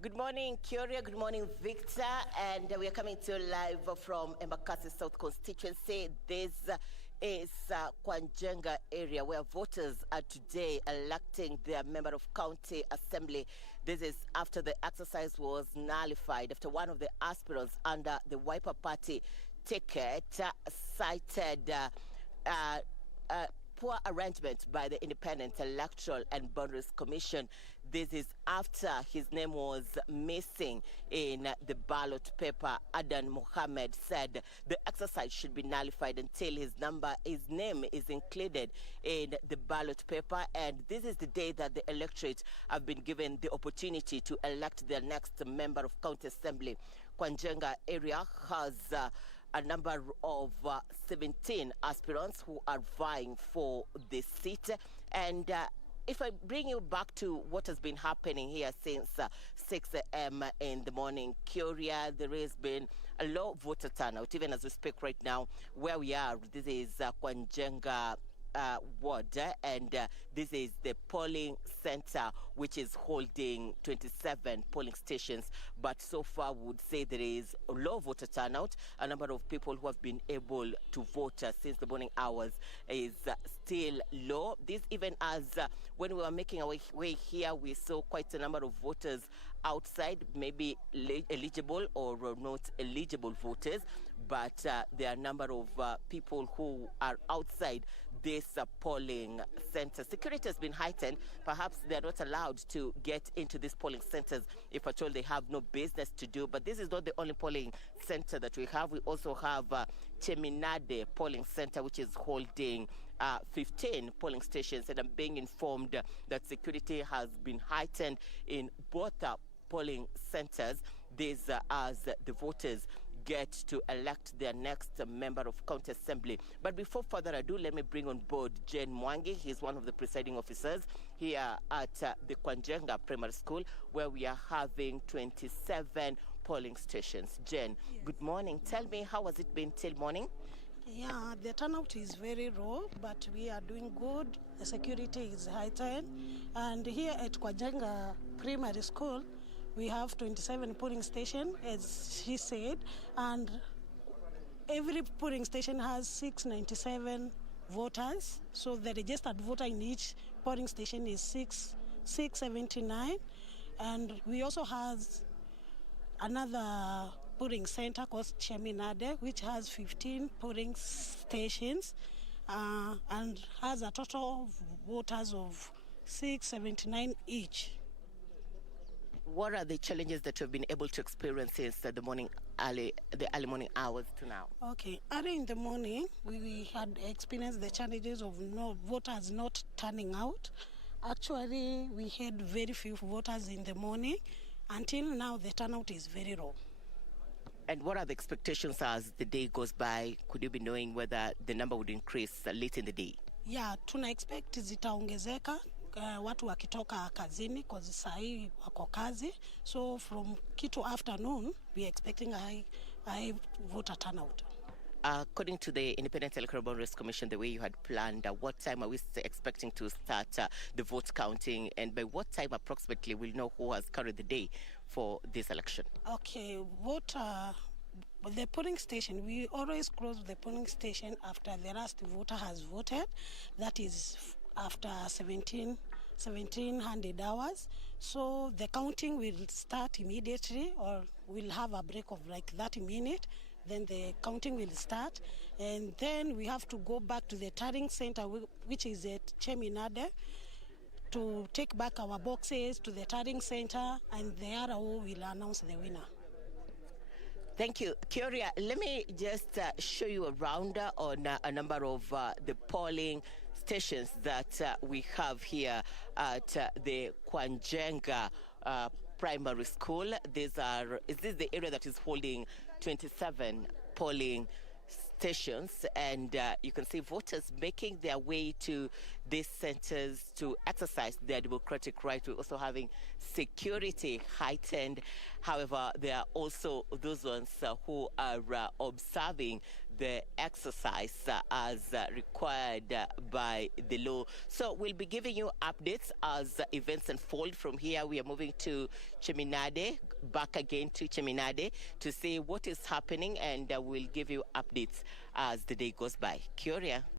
Good morning, Curia. Good morning, Victor. And we are coming to you live from Embakasi South constituency. This is Njenga area where voters are today electing their member of county assembly. This is after the exercise was nullified after one of the aspirants under the Wiper Party ticket cited poor arrangement by the Independent Electoral and Boundaries Commission. This is after his name was missing in the ballot paper. Adan Mohammed said the exercise should be nullified until his name is included in the ballot paper. And this is the day that the electorate have been given the opportunity to elect their next member of county assembly. Njenga area has a number of 17 aspirants who are vying for this seat. And if I bring you back to what has been happening here since 6 a.m. in the morning, Curia, there has been a low voter turnout, even as we speak right now, where we are. This is Njenga ward, and this is the polling center, which is holding 27 polling stations. But so far, would say there is a low voter turnout. A number of people who have been able to vote since the morning hours is still low. This even as when we were making our way here, we saw quite a number of voters outside, maybe eligible or not eligible voters, but there are a number of people who are outside this polling center. Security has been heightened. Perhaps they're not allowed to get into these polling centers if at all they have no business to do. But this is not the only polling center that we have. We also have Cheminade polling center, which is holding 15 polling stations. And I'm being informed that security has been heightened in both polling centers. These as the voters get to elect their next member of county assembly. But before further ado, let me bring on board Jen Mwangi. He's one of the presiding officers here at the Njenga Primary School, where we are having 27 polling stations. Jen, yes. Good morning. Tell me, how has it been till morning? Yeah, the turnout is very low, but we are doing good. The security is heightened. And here at Njenga Primary School, we have 27 polling stations, as she said, and every polling station has 697 voters. So the registered voter in each polling station is 679. And we also have another polling center called Cheminade, which has 15 polling stations and has a total of voters of 679 each. What are the challenges that you've been able to experience since the early morning hours to now? Okay, early in the morning, we had experienced the challenges of voters not turning out. Actually, we had very few voters in the morning. Until now, the turnout is very low. And what are the expectations as the day goes by? Could you be knowing whether the number would increase late in the day? Yeah, tuna expect zitaongezeka. Watu wakitoka kazini cause sahi wako kazi, so from kitu afternoon we are expecting a high voter turnout. According to the Independent Electoral and Boundaries Commission, the way you had planned, what time are we expecting to start the vote counting, and by what time approximately we'll know who has carried the day for this election? Okay, the polling station, we always close the polling station after the last voter has voted. That is after 1700 hours. So the counting will start immediately, or we'll have a break of like 30 minutes. Then the counting will start. And then we have to go back to the tallying center, which is at Cheminade, to take back our boxes to the tallying center, and the RO will announce the winner. Thank you. Curia, let me just show you around on a number of the polling stations that we have here at the Njenga Primary School. Is this the area that is holding 27 polling stations? And you can see voters making their way to these centers to exercise their democratic right. We're also having security heightened. However, there are also those ones who are observing the exercise as required by the law. So we'll be giving you updates as events unfold. From here, we are moving to Cheminade, back again to Cheminade to see what is happening, and we'll give you updates as the day goes by. Curia.